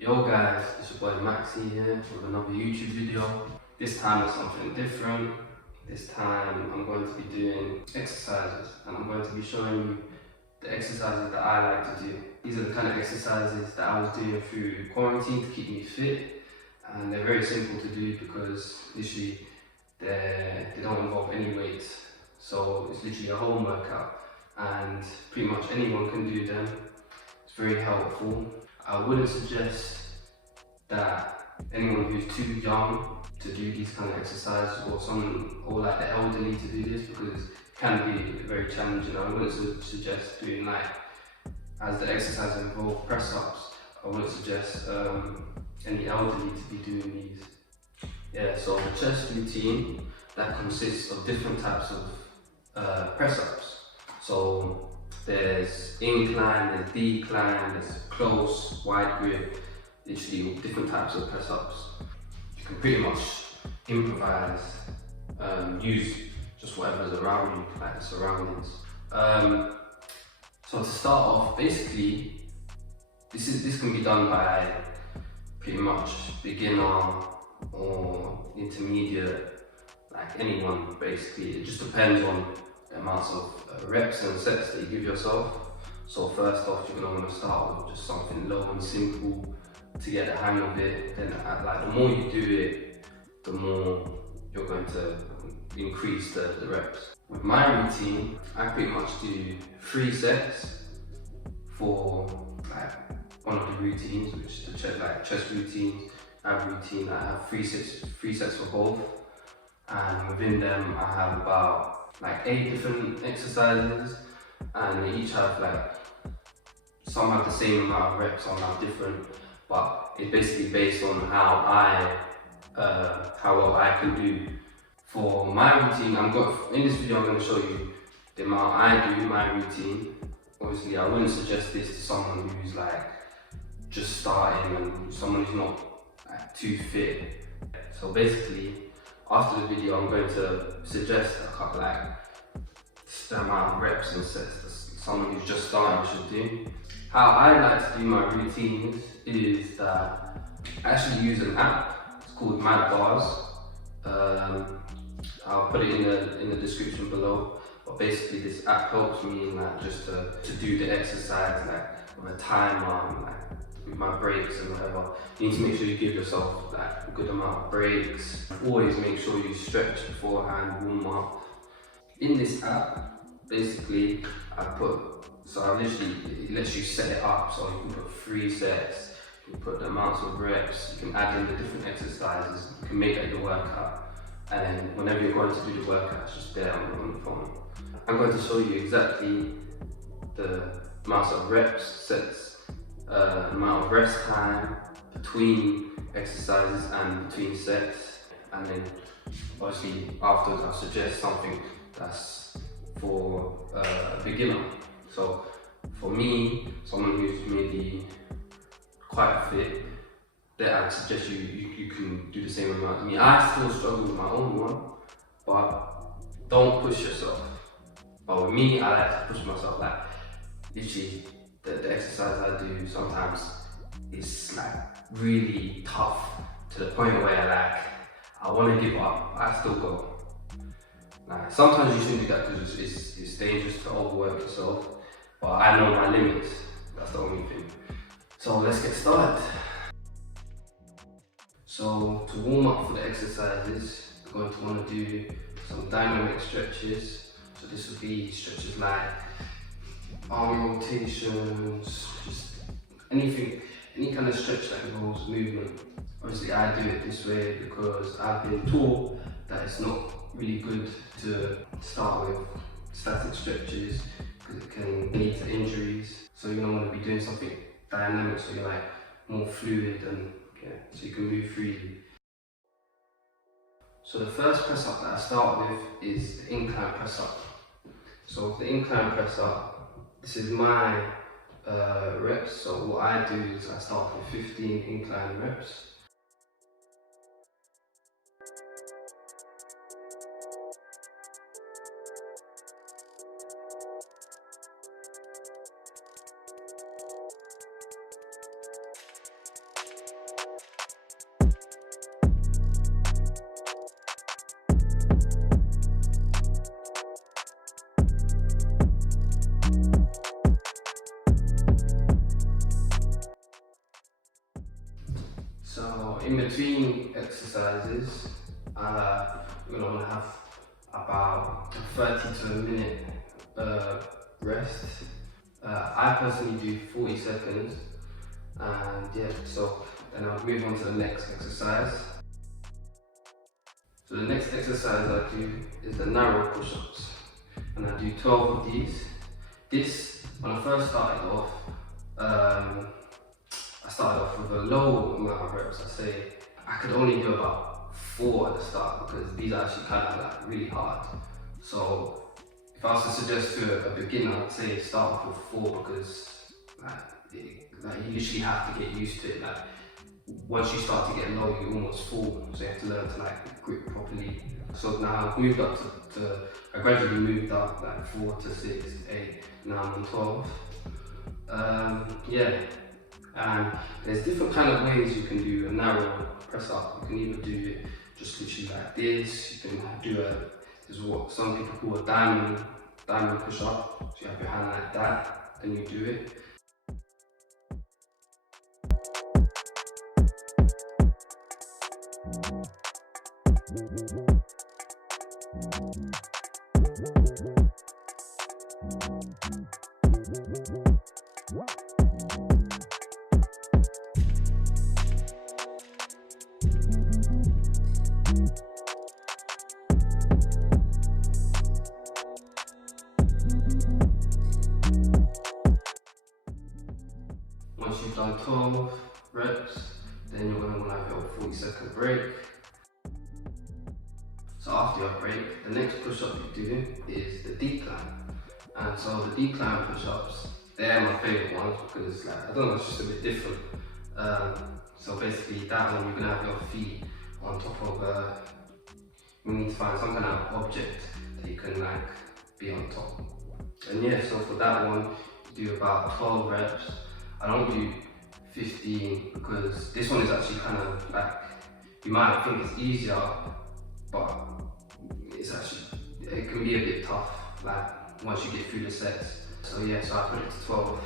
Yo guys, it's your boy Maxi here with another YouTube video. This time it's something different. This time I'm going to be doing exercises and I'm going to be showing you the exercises that I like to do. These are the kind of exercises that I was doing through quarantine to keep me fit, and they're very simple to do because literally they don't involve any weights. So it's literally a home workout and pretty much anyone can do them. It's very helpful. I wouldn't suggest that anyone who's too young to do these kind of exercises or like the elderly to do this, because it can be very challenging. I wouldn't suggest doing, like, as the exercise involve press-ups, I wouldn't suggest any elderly to be doing these. Yeah, so the chest routine, that consists of different types of press-ups. So there's incline, there's decline, there's close, wide grip, literally different types of press-ups. You can pretty much improvise, use just whatever's around you, like the surroundings. So to start off, basically, this can be done by pretty much beginner or intermediate, like anyone basically. It just depends on the amounts of reps and sets that you give yourself. So first off, you're going to want to start with just something low and simple to get the hang of it. Then like the more you do it, the more you're going to increase the reps. With my routine, I pretty much do 3 sets for like one of the routines, which is the chest routine, ab routine. I have 3 sets for both, and within them I have about like 8 different exercises, and they each have like, some have the same amount of reps, some have different, but it's basically based on how well I can do. For my routine, in this video I'm going to show you the amount I do my routine. Obviously I wouldn't suggest this to someone who's like just starting and someone who's not like too fit. So basically, after the video I'm going to suggest like the amount of reps and sets that someone who's just starting should do. How I like to do my routines is that I actually use an app. It's called MADBARZ. I'll put it in the description below. But basically, this app helps me like just to do the exercise like with a timer and like with my breaks and whatever. You need to make sure you give yourself like a good amount of breaks. Always make sure you stretch beforehand, warm up. In this app, basically, it lets you set it up, so you can put 3 sets, you can put the amounts of reps, you can add in the different exercises, you can make that your workout, and then whenever you're going to do the workout, it's just there on the phone. I'm going to show you exactly the amounts of reps, sets, amount of rest time between exercises and between sets, and then obviously afterwards I'll suggest something that's for a beginner. So for me, someone who's maybe quite fit, then I'd suggest you can do the same amount. I mean, I still struggle with my own one, but don't push yourself. But with me, I like to push myself. Like literally, the exercise I do sometimes is like really tough to the point where like I want to give up. I still go. Like, sometimes you shouldn't do that because it's dangerous to overwork yourself, but I know my limits. That's the only thing. So let's get started. So to warm up for the exercises, you're going to want to do some dynamic stretches. So this would be stretches like arm rotations, just any kind of stretch that involves movement. Obviously I do it this way because I've been taught that it's not really good to start with static stretches because it can lead to injuries. So you don't want to be doing something dynamic, so you're like more fluid and so you can move freely. So the first press up that I start with is the incline press up. So the incline press up, this is my reps. So what I do is I start with 15 incline reps. So in between exercises, we're gonna have about 30 to a minute rest. I personally do 40 seconds, and yeah, so then I'll move on to the next exercise. So the next exercise I do is the narrow push-ups, and I do 12 of these. This, when I first started off, I started off with a low amount of reps. I say I could only do about 4 at the start because these are actually kind of like really hard. So if I was to suggest to a beginner, I'd say start off with 4 because you literally have to get used to it. Like once you start to get low, you almost fall. So you have to learn to like grip properly. So now I've moved up I gradually moved up like 4 to 6, 8. Now I'm on 12. Yeah. And there's different kind of ways you can do a narrow press up. You can either do it just literally like this. You can do this is what some people call a diamond push up. So you have your hand like that, then you do it. Once you've done 12 reps, then you're going to want to have your 40-second break. So after your break, the next push-up you do is the decline. And so the decline push-ups, they're my favourite ones because I don't know, it's just a bit different. So basically that one, you're going to have your feet on top of, you need to find some kind of object that you can be on top. And yeah, so for that one, you do about 12 reps. I don't do 15 because this one is actually kind of you might think it's easier, but it can be a bit tough once you get through the sets. So yeah, so I put it to 12.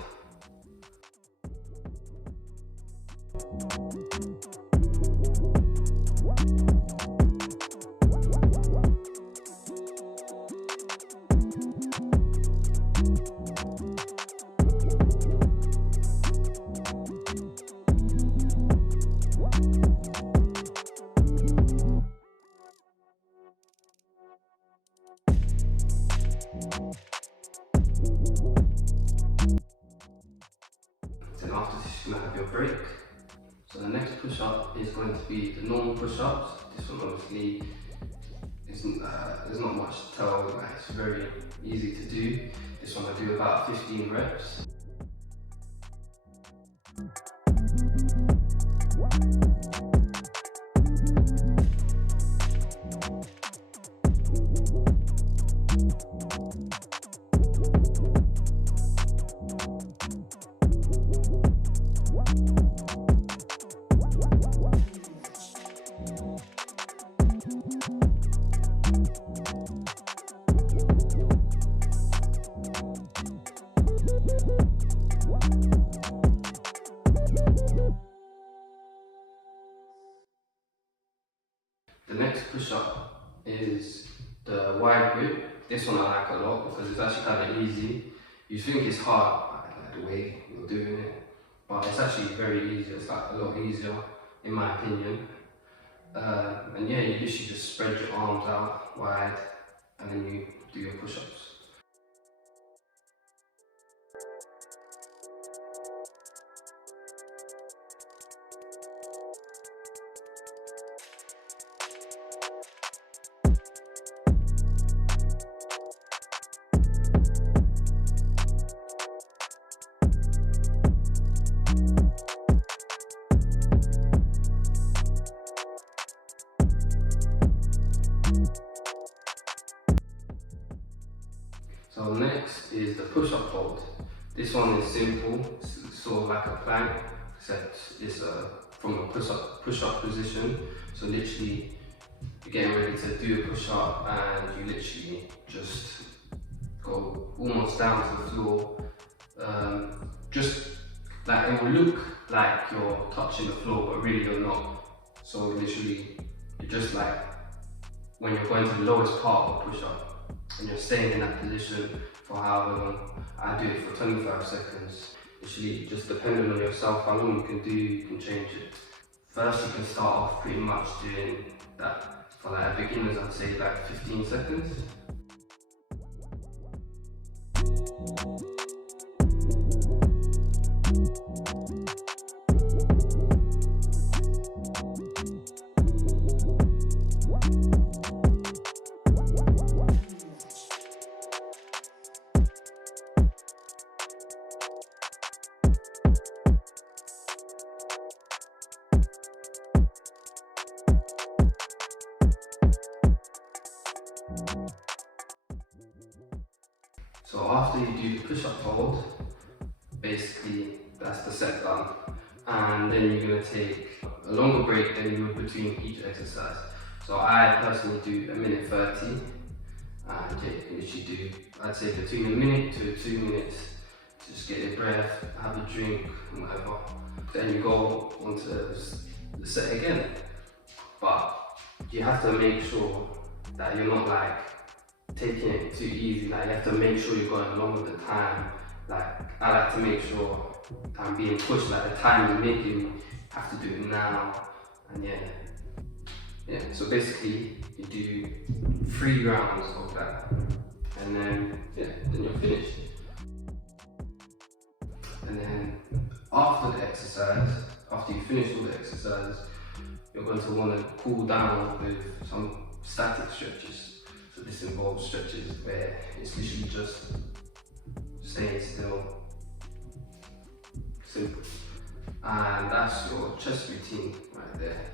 Then after this, you're going to have your break. So the next push-up is going to be the normal push-ups. This one obviously there's not much to tell, it's very easy to do. This one I do about 15 reps. The next push-up is the wide grip. This one I like a lot because it's actually kind of easy. You think it's hard, the way you're doing it, but it's actually very easy. It's a lot easier, in my opinion. And yeah, you literally just spread your arms out wide, and then you do your push-ups. So next is the push-up hold. This one is simple, it's sort of like a plank, except it's from a push-up position. So literally, you're getting ready to do a push-up and you literally just go almost down to the floor. Just like it will look like you're touching the floor, but really you're not. So literally, you're just like, when you're going to the lowest part of the push-up, and you're staying in that position for however long. I do it for 25 seconds. Literally, just depending on yourself, how long you can do, you can change it. First, you can start off pretty much doing that. For like beginners, I'd say like 15 seconds. So after you do the push-up hold, basically that's the set done. And then you're going to take a longer break than you would between each exercise. So I personally do 1:30 minutes, and you can literally do, I'd say between 1 minute to 2 minutes, to just get your breath, have a drink, and whatever. Then you go onto the set again. But you have to make sure that you're not like taking it too easy. Like, you have to make sure you're going along with the time. Like, I like to make sure I'm being pushed, like the time you're making, you have to do it now. And yeah, so basically you do 3 rounds of that, and then then you're finished. And then after the exercise, after you finish all the exercises, you're going to want to cool down with some static stretches. So this involves stretches where it's literally just staying still, simple. And that's your chest routine right there.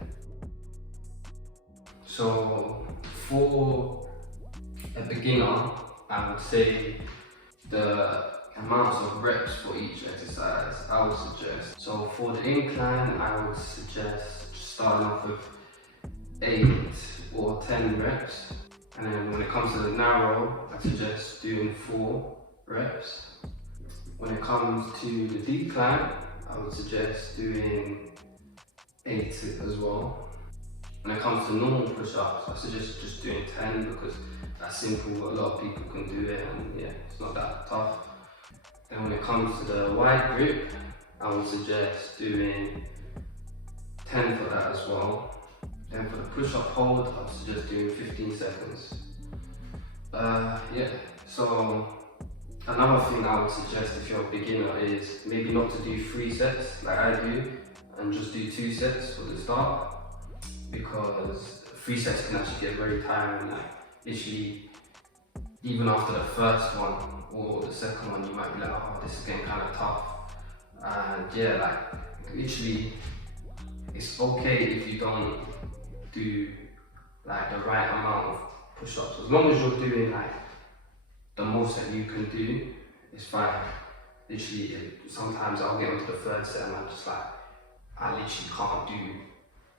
So for a beginner, I would say the amounts of reps for each exercise, I would suggest. So for the incline, I would suggest starting off with 8 or 10 reps. And then when it comes to the narrow, I suggest doing 4 reps. When it comes to the decline, I would suggest doing 8 as well. When it comes to normal push-ups, I suggest just doing 10 because that's simple, a lot of people can do it, and it's not that tough. Then when it comes to the wide grip, I would suggest doing 10 for that as well. Then for the push-up hold, I would suggest doing 15 seconds. So another thing I would suggest if you're a beginner is maybe not to do 3 sets like I do, and just do 2 sets for the start, because 3 sets can actually get very tiring. Like, literally, even after the first one or the second one, you might be like, oh, this is getting kind of tough. And like, literally, it's okay if you don't do like the right amount of push-ups. As long as you're doing like the most that you can do, it's fine. Literally, sometimes I'll get into the 3rd set and I'm just like, I literally can't do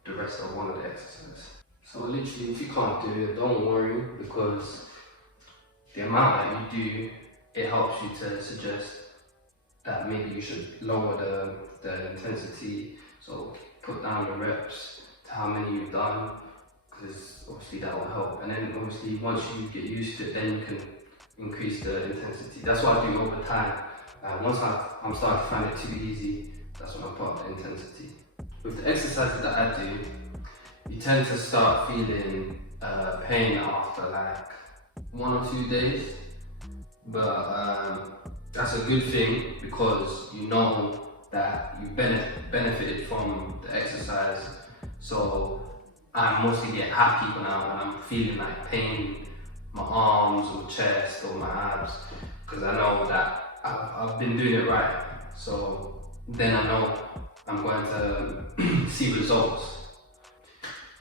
the rest of one of the exercises. So literally, if you can't do it, don't worry, because the amount that you do, it helps you to suggest that maybe you should lower the intensity. So put down the reps to how many you've done, because obviously that will help. And then obviously once you get used to it, then you can increase the intensity. That's what I do over time. Once I'm starting to find it too easy, that's when I put up the intensity. With the exercises that I do, you tend to start feeling pain after like 1 or 2 days, but that's a good thing, because you know that you benefited from the exercise. So I'm mostly getting happy now when I'm feeling like pain, my arms or chest or my abs, because I know that I've been doing it right. So then I know I'm going to see results.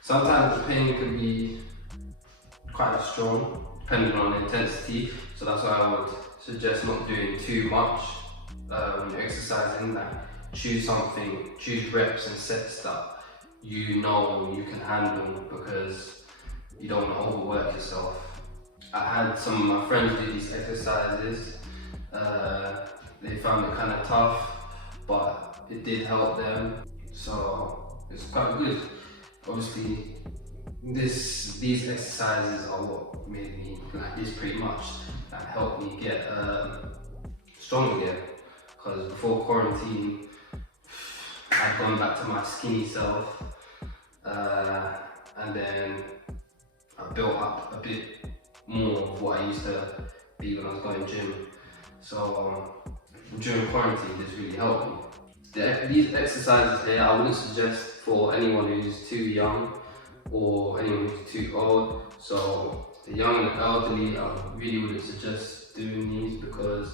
Sometimes the pain can be quite strong, depending on the intensity. So that's why I would suggest not doing too much when you're exercising. Like, choose reps and sets that you know you can handle, because you don't want to overwork yourself. I had some of my friends do these exercises. They found it kind of tough, but it did help them, so it's quite good. Obviously, these exercises are what made me like this pretty much, that helped me get strong again. Because before quarantine, I'd gone back to my skinny self, and then I built up a bit more of what I used to be when I was going gym. So during quarantine, this really helped me. These exercises here, I wouldn't suggest for anyone who's too young or anyone who's too old. So the young and the elderly, I really wouldn't suggest doing these because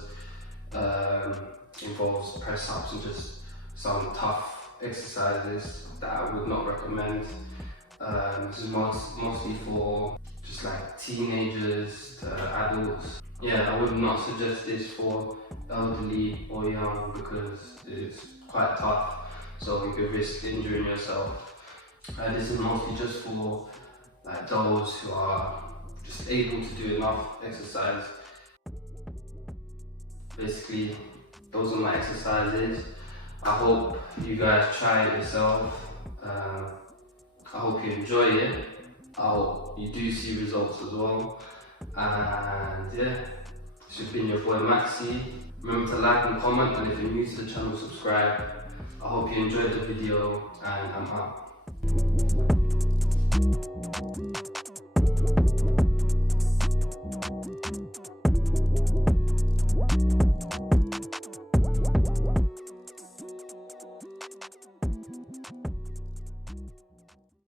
it involves press ups and just some tough exercises that I would not recommend. This is mostly for just like teenagers to adults. Yeah, I would not suggest this for elderly or young because it's quite tough, so you could risk injuring yourself. This is mostly just for like those who are just able to do enough exercise. Basically, those are my exercises. I hope you guys try it yourself. I hope you enjoy it. I hope you do see results as well. And yeah, this has been your boy Maxi. Remember to like and comment, and if you're new to the channel, subscribe. I hope you enjoyed the video, and I'm out.